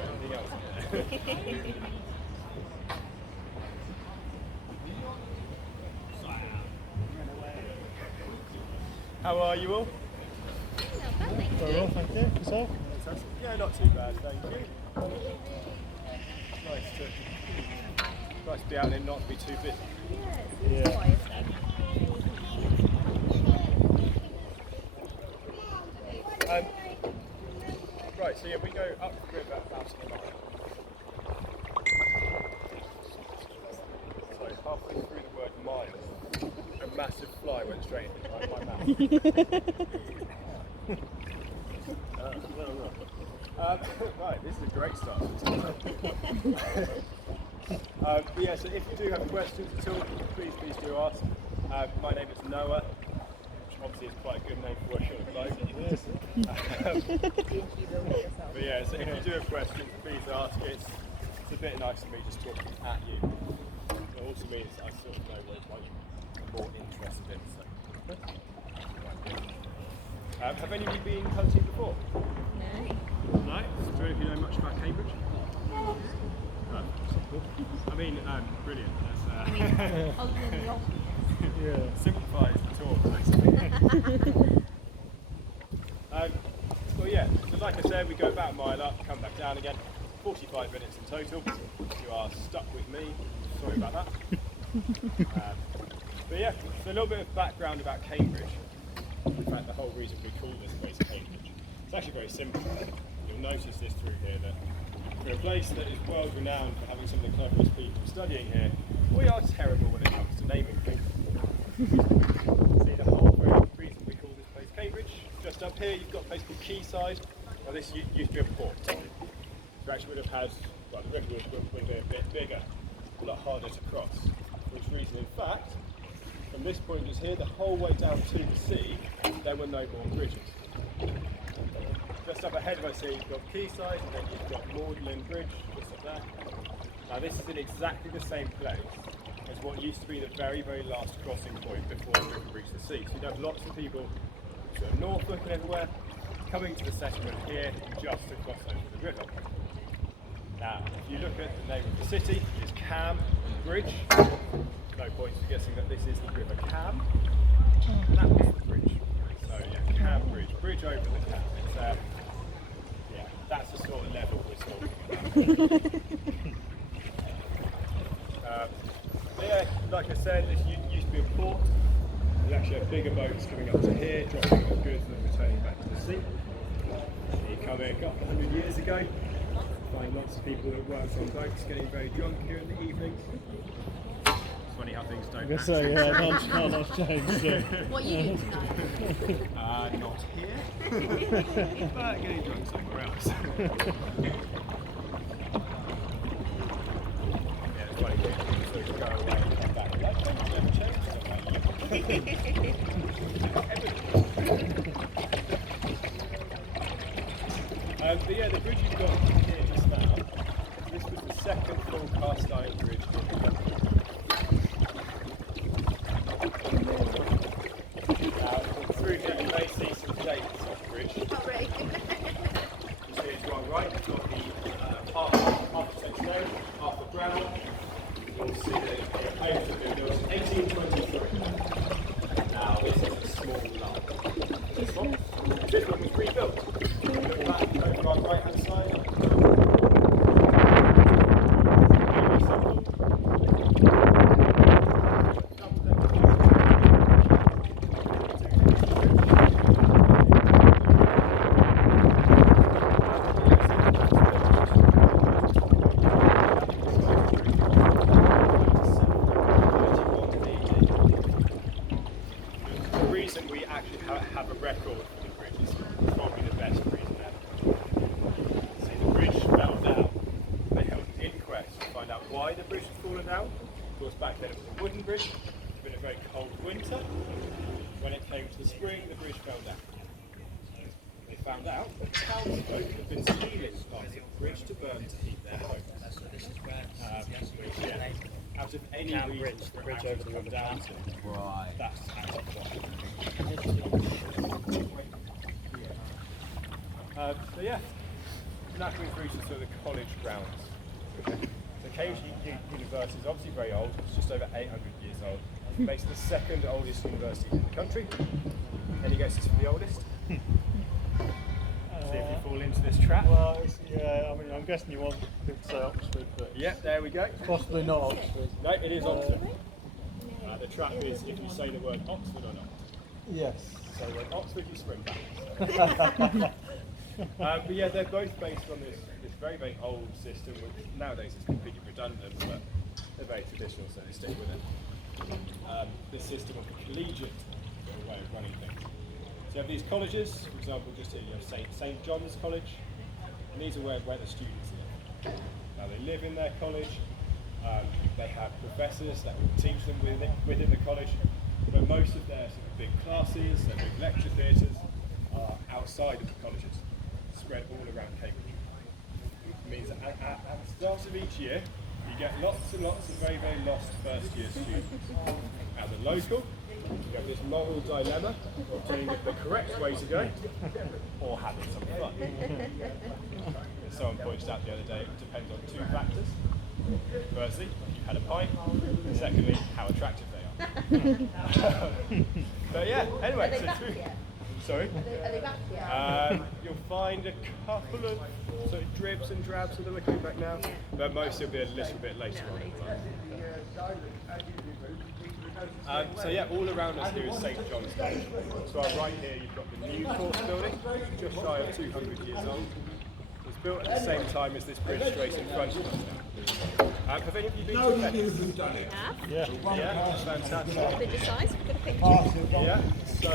anything else. How are you all? Very well, thank you. Yourself? Yeah, not too bad, thank you. Nice to be out and not to be too busy. Yeah. Right, so yeah, we go up the river about a mile. So halfway through the word mile, a massive fly went straight into my mouth. Right, this is a great start. But yeah, so if you do have questions at all, please do ask. My name is Noah, which obviously is quite a good name for working on a boat. But yeah, so if you do have questions, please ask. It's a bit nice of me just talking at you. It also means I sort of know what I'm more interested in. So. Have any of you been hunting before? No. No? Do any of you know much about Cambridge? No. I mean, brilliant. That's, Other than the obvious. Yeah. simplifies the talk, basically. Well, yeah, so like I said, we go about a mile up, come back down again. 45 minutes in total. You are stuck with me. Sorry about that. But yeah, so a little bit of background about Cambridge. In fact, the whole reason we call this place Cambridge. It's actually very simple. You'll notice this through here that for a place that is world renowned for having some of the cleverest people studying here, we are terrible when it comes to naming things. See the whole reason we call this place Cambridge. Just up here you've got a place called Quayside. Well, this used to be a port. So actually would have had, well, the river would be a bit bigger, a lot harder to cross. For which reason, in fact, from this point just here, the whole way down to the sea, there were no more bridges. Just up ahead of us here, you've got Quayside, and then you've got Magdalen Bridge, just up there. Now this is in exactly the same place as what used to be the very, very last crossing point before the river reached the sea. So you'd have lots of people sort of Norfolk and everywhere coming to the settlement here just to cross over the river. Now, if you look at the name of the city, it's Cam Bridge. No point in guessing that this is the River Cam. That was the bridge. So yeah, Cam Bridge, bridge over the Cam. It's yeah, that's the sort of level we're talking about. But yeah, like I said, this used to be a port. We actually have bigger boats coming up to here, dropping off goods and then returning back to the sea. You come here a couple of hundred years ago, find lots of people that worked on boats getting very drunk here in the evenings. It's funny how things don't So yeah, not changed. So. What you need to know. not here, but getting drunk somewhere else. Yeah, it's funny, people sort of go away and come back. That thing's never changed so much. But yeah, the bridge you've got here just now, this was the second full cast iron bridge in the country. Through here you may see some dates on the bridge. You Not really. see it to our right, you've got the architect stone, Arthur Brown. You'll see that it claims to have been built in 1823. Now this is a small lump. This one was rebuilt. Look back over our right hand side. The reason we actually have a record for the bridge is probably the best reason ever. See, the bridge fell down. They held an inquest to find out why the bridge had fallen down. Of course, back then it was a wooden bridge. It's been a very cold winter. When it came to the spring, the bridge fell down. They found out that townsfolk had been stealing parts of the bridge to burn to heat their homes. Which, yeah, out of any reason for it actually to come down to, that's actually why. So yeah, now coming through to sort of the college grounds. So Cambridge University is obviously very old, it's just over 800 years old. It makes it the second oldest university in the country. Any guesses for the oldest? See if you fall into this trap. Well, yeah, I mean, I'm guessing you want people to say Oxford, but Yep, there we go. possibly not Oxford. No, it is Oxford. The trap is if you say the word Oxford or not. Yes. So when Oxford, you spring back. But yeah, they're both based on this very, very old system, which nowadays is completely redundant, but they're very traditional, so they stick with it. This system of the collegiate way of running things. So you have these colleges, for example, just here you have St. John's College, and these are where the students live. Now they live in their college, they have professors that will teach them within the college, but most of their sort of big classes, their big lecture theatres are outside of the colleges, spread all around Cambridge. It means that at the start of each year, you get lots and lots of very, very lost first year students. As a local, you have this moral dilemma of doing it the correct way to go or having some fun. As someone pointed out the other day, it depends on two factors. Firstly, you've had a pint, and secondly, how attractive they are. But yeah, anyway, so through. Sorry? Are they back yet? You'll find a couple of sort of dribs and drabs of them coming back now, but most will be a little bit later on. So yeah, all around us here is St. John's College. So right here you've got the new course building, just shy of 200 years old. It was built at the same time as this bridge straight in front of us now. Have any of you been to Venice? Yeah. Yeah, fantastic. Bridge of size, we've got a picture. Yeah, so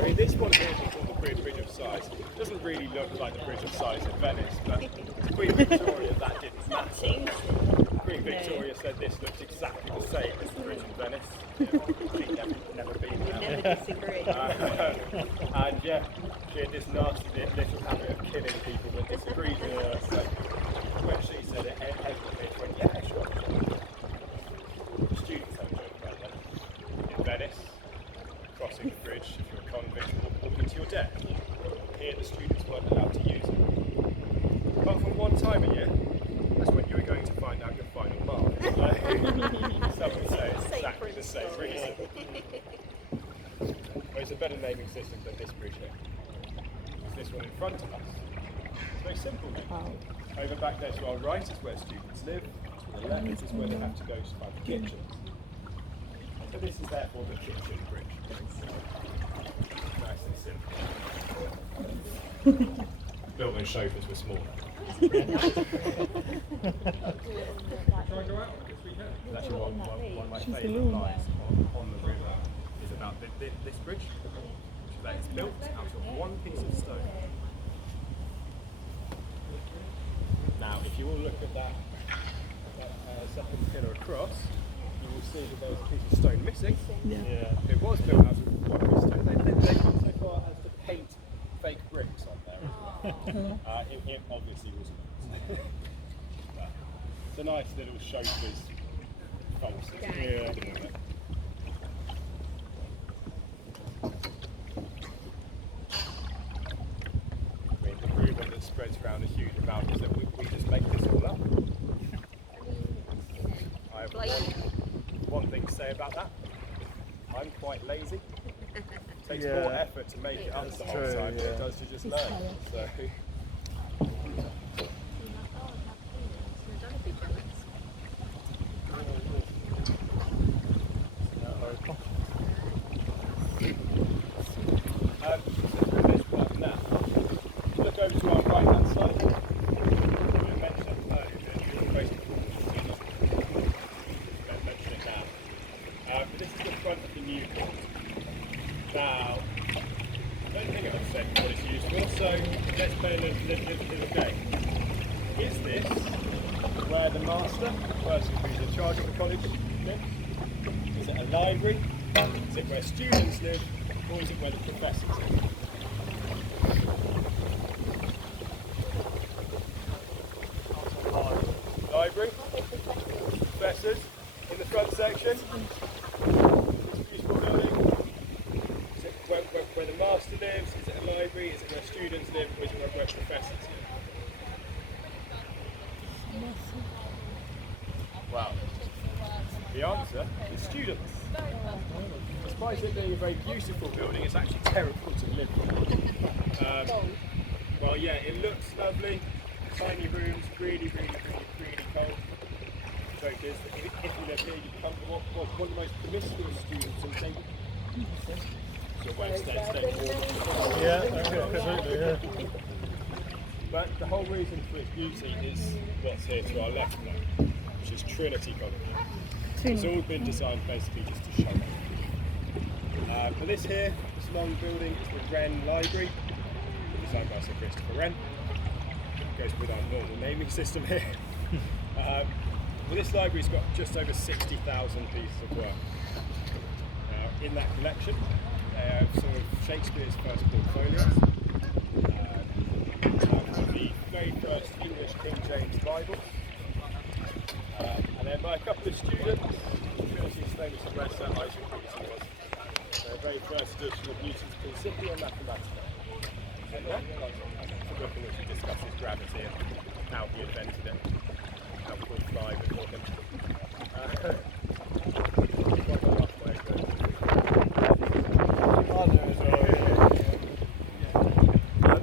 I mean, this one here is called the Bridge of Sighs. It doesn't really look like the Bridge of Sighs in Venice, but Queen Victoria, that didn't matter. Queen Victoria said this looks exactly the same as the Bridge in Venice. She'd never been there. Never disagree. And yeah, she had this nasty little habit of killing people that disagreed with her. So when she said it, everyone went, yeah, sure. The students have a joke about that. In Venice, crossing the bridge, if you're a convict, walking to your death. Here the students weren't allowed to use it. But for one time a year, that's when you were going to find out your final mark. Some would say it's exactly the same reason. Well, it's a better naming system than this bridge here. It's this one in front of us. It's very simple. Over back there to our right is where students live. To the left is where they have to go to find the kitchens. So this is therefore the kitchen bridge. Nice and simple. Built when chauffeurs were smaller. Try and go out this weekend. Actually, one of my favourite lines on the river is about this bridge, which is that it's built out of one piece of stone. Now, if you all look at that second pillar across, you will see that there's a piece of stone missing. Yeah. It was built out of one piece of stone. They've gone so far as to paint fake bricks on there. It obviously wasn't. But it's a nice little chauffeur's false. Yeah. I mean, the rumour that spreads around a huge amount is that we just make this all up. I have one thing to say about that. I'm quite lazy. It takes more effort to make it up the whole True, time than it does to just learn. So. Now, look over to our right hand side. I mentioned earlier that you're supposed to mention it now. But this is the front of the new court. Now, I don't think I've said what it's used for, so let's play a little game. Is this where the master, the person who's in charge of the college, lives? Is it a library? Is it where students live? Or is it where the professors live? Library, professors in the front section. This beautiful building. Is it where the master lives? Is it a library? Is it where students live? Or is it where professors live? Well, the answer is students. Despite it being a very beautiful building, it's actually terrible to live in. Well, yeah, it looks lovely. Tiny rooms, really cold. The joke is that if you live here, you become one of the most promiscuous students in Cambridge. So Wednesday, stay Yeah, absolutely, yeah. But the whole reason for its beauty is what's here to our left now, which is Trinity College. It's all been designed basically just to show off. But this here, this long building, is the Wren Library, designed by Sir Christopher Wren. Goes with our normal naming system here. Well, this library's got just over 60,000 pieces of work. Now, in that collection, some of Shakespeare's first portfolios, the very first English King James Bible, and then by a couple of students, Trinity's famous professor Isaac Newton was the very first edition of Newton's Principia Mathematica. And it's a book in which he discusses gravity and how he invented it, how we could fly before him.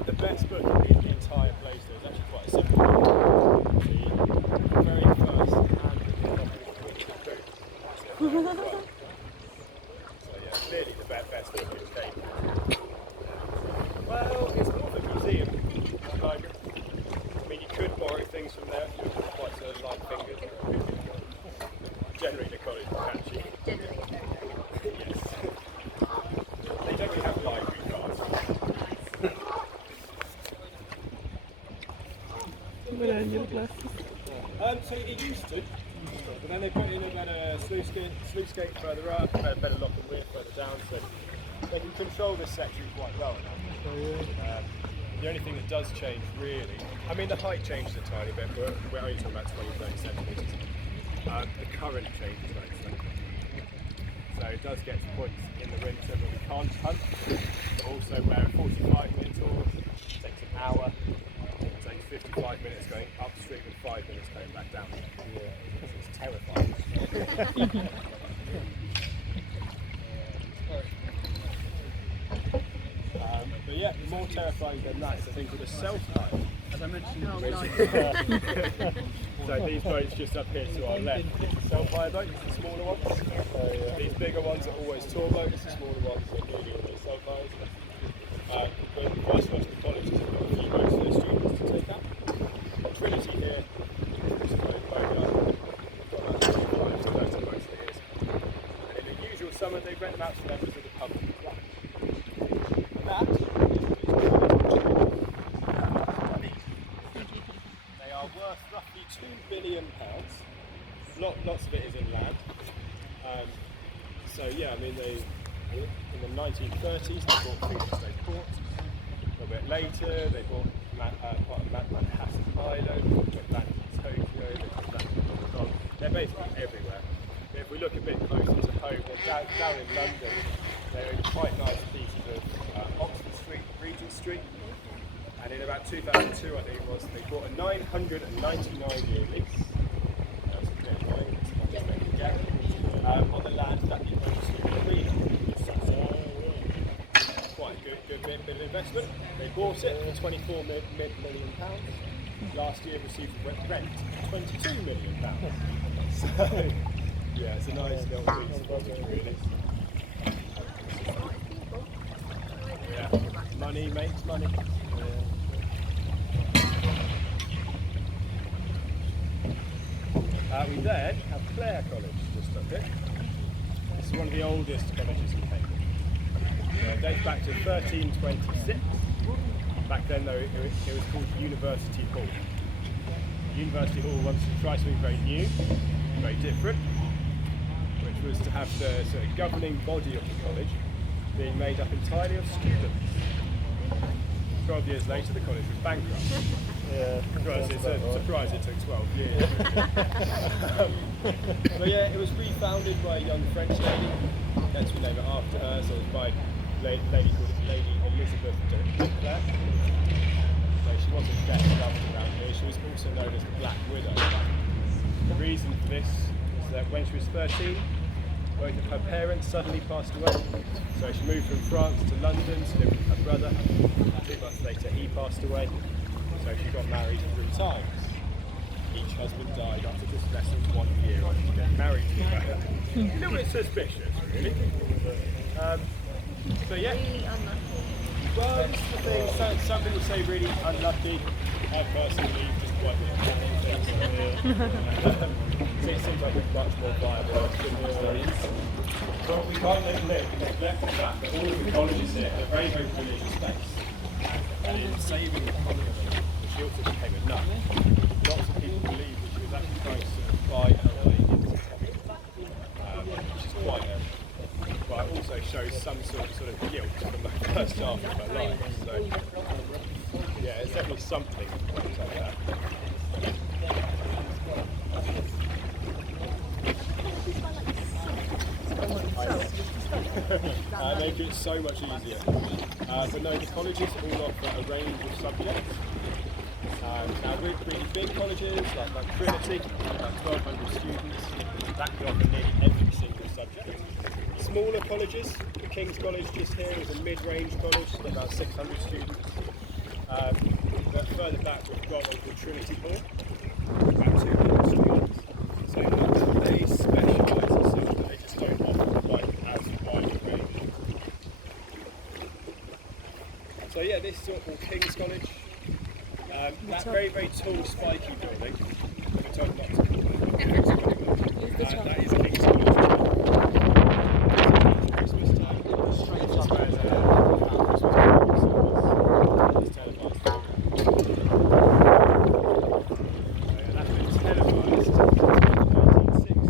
The best book in the entire place though is actually quite a simple one. The very first handwritten copy of the book. So yeah, clearly the best book in Cambridge. Well, it's more of a museum, not a library. I mean, you could borrow things from there if you're quite so light fingers. Generally, the college will catch you. Yes. They don't really have library cards. So it used to, but then they put in a better sluice gate further up, a better lock and width further down, so they can control this section quite well now. The only thing that does change really, I mean the height changes a tiny bit, but we're only talking about 20-30 centimetres. The current changes though, so it does get to points in the winter where we can't hunt, but also where a 45-minute tour takes an hour, it takes 55 minutes going upstream and 5 minutes going back down. It's terrifying. But yeah, more terrifying than that is the things with a self-pilot. As I mentioned, so these boats just up here to our left, self-hire boats, the smaller ones. These bigger ones are always tour boats, the smaller ones are really always self-hires. But vice versa, the colleges have got a few boats for their students to take out. Trinity here, is a boat boat. Got about 25 to 30 boats there. And in the usual summer, they rent them out to members of the public as well. And that they are worth roughly £2 billion. Lots of it is inland. So yeah, I mean in the 1930s they bought Felixstowe Port. A little bit later they bought part of Manhattan Island, went back to Tokyo, they went back to Hong Kong. They're basically everywhere. But if we look a bit closer to home, they're down in London. They're in quite nice pieces of Oxford Street, Regent Street. And in about 2002, I think it was, they bought a 999-year lease. That was a bit annoying, on the land that the Oxford Arena. Quite a good bit of investment. They bought it for £24 million. Last year received rent £22 million. So, yeah, it's a nice little piece of property, really. Yeah, money makes money. We then have Clare College just up here. This is one of the oldest colleges in Cambridge. It dates back to 1326. Back then, though, it was called University Hall. University Hall wanted to try something very new, very different, which was to have the sort of governing body of the college being made up entirely of students. 12 years later, the college was bankrupt. Yeah, It's a surprise it took 12 years. But yeah, it was refounded by a young French lady, hence we name it after her, so it was by a lady called Lady Elizabeth de Clare. So she wasn't deaf around here, she was also known as the Black Widow. The reason for this is that when she was 13, both of her parents suddenly passed away. So she moved from France to London to live with her brother. 2 months later, he passed away. So she got married 3 times. Each husband died after just less than 1 year after getting married to each other. A little bit suspicious, really. So yeah. Really unlucky. Well, this is the thing. Some people say really unlucky. I personally just quite planning things. So it seems like a much more viable option for studies. But we can't neglect the fact that all of the colleges here are very, very religious based. And in saving the college, she also became a nun. Lots of people believe that she was actually trying to sort of buy her way into college, which is quite but also shows some sort of guilt from the first half of her life. So yeah, it's definitely something like that. Make it so much easier. But no, the colleges all offer a range of subjects. Now with really big colleges like Trinity, about 1,200 students, that can offer nearly every single subject. Smaller colleges, the King's College just here is a mid-range college, about 600 students. But further back we've got the Trinity Hall, about 200 students. So they specialise in something they just don't offer quite as wide a range. So yeah, this is all called King's College. That very, very tall, spiky building, we're told not to call it King's College. That is King's College. Christmas time. It's televised. That's been televised since the 1960s.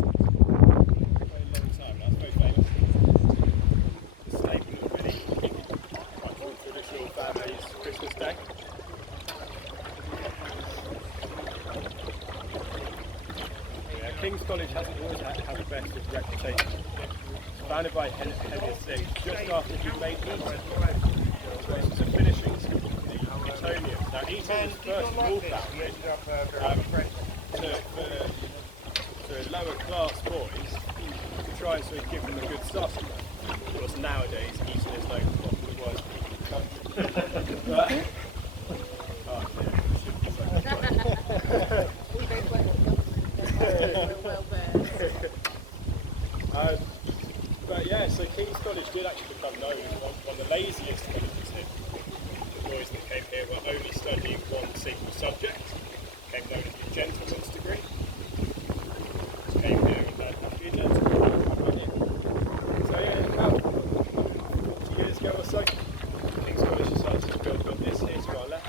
Very long time. That's very famous. The staple of many traditional families' Christmas Day. King's College hasn't always had the best of reputation. Founded by Henry VI just after he made Eton. This is a finishing school, the Etonians. Now Eton was first of all founded to lower class boys to try and sort of give them a good starting point. Of course nowadays Eton is known for the worst people in the country. But yeah, so King's College did actually become known as one of the laziest colleges here. The boys that came here were only studying one single subject, became known as the gentleman's degree. Just came here and learned how to be a gentleman. So yeah, about 40 years ago or so, King's College decided to build this here to our left.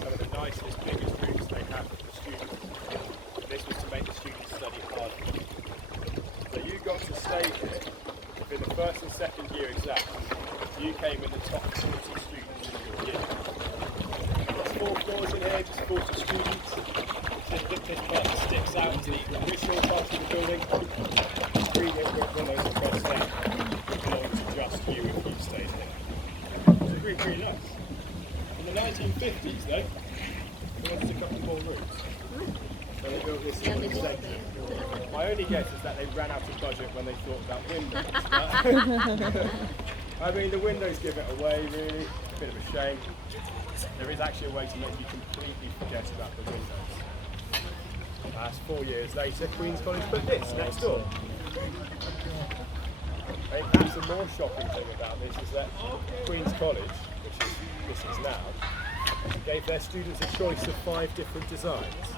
Some of the nicest, biggest rooms they have for the students. This was to make the students study harder. So you got to stay here within the first and second year exams. You came in the top 40 students in your year. There's 4 floors in here, just 40 students. This part that sticks out to the original part of the building. 3 windows across there belong to just you if you stayed here. It's really, really nice. In the 1950s though, they wanted a couple more rooms. So they built this in the centre. My only guess is that they ran out of budget when they thought about windows. I mean, the windows give it away, really. A bit of a shame. There is actually a way to make you completely forget about the windows. That's 4 years later, Queen's College put this next door. Perhaps the more shocking thing about this is that Queen's College, which is this is now, gave their students a choice of 5 different designs.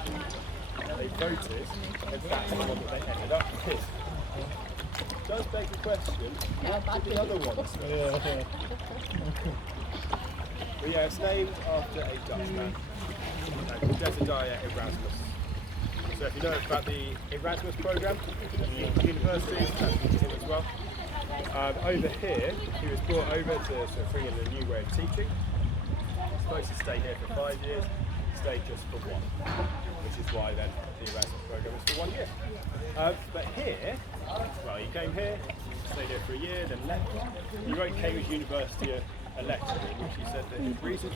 They voted, and that's the one that they ended up with. It does beg the question, what did the other ones do? But yeah, it's named after a Dutchman called Desiderius Erasmus. So if you know about the Erasmus programme at the universities, that's interesting as well. Over here, he was brought over to sort of bring in a new way of teaching. He's supposed to stay here for 5 years, stayed just for 1. Which is why then the Erasmus programme is for 1 year. But here, well, he came here, stayed here for a year, then left. He wrote Cambridge University a letter in which he said that his reason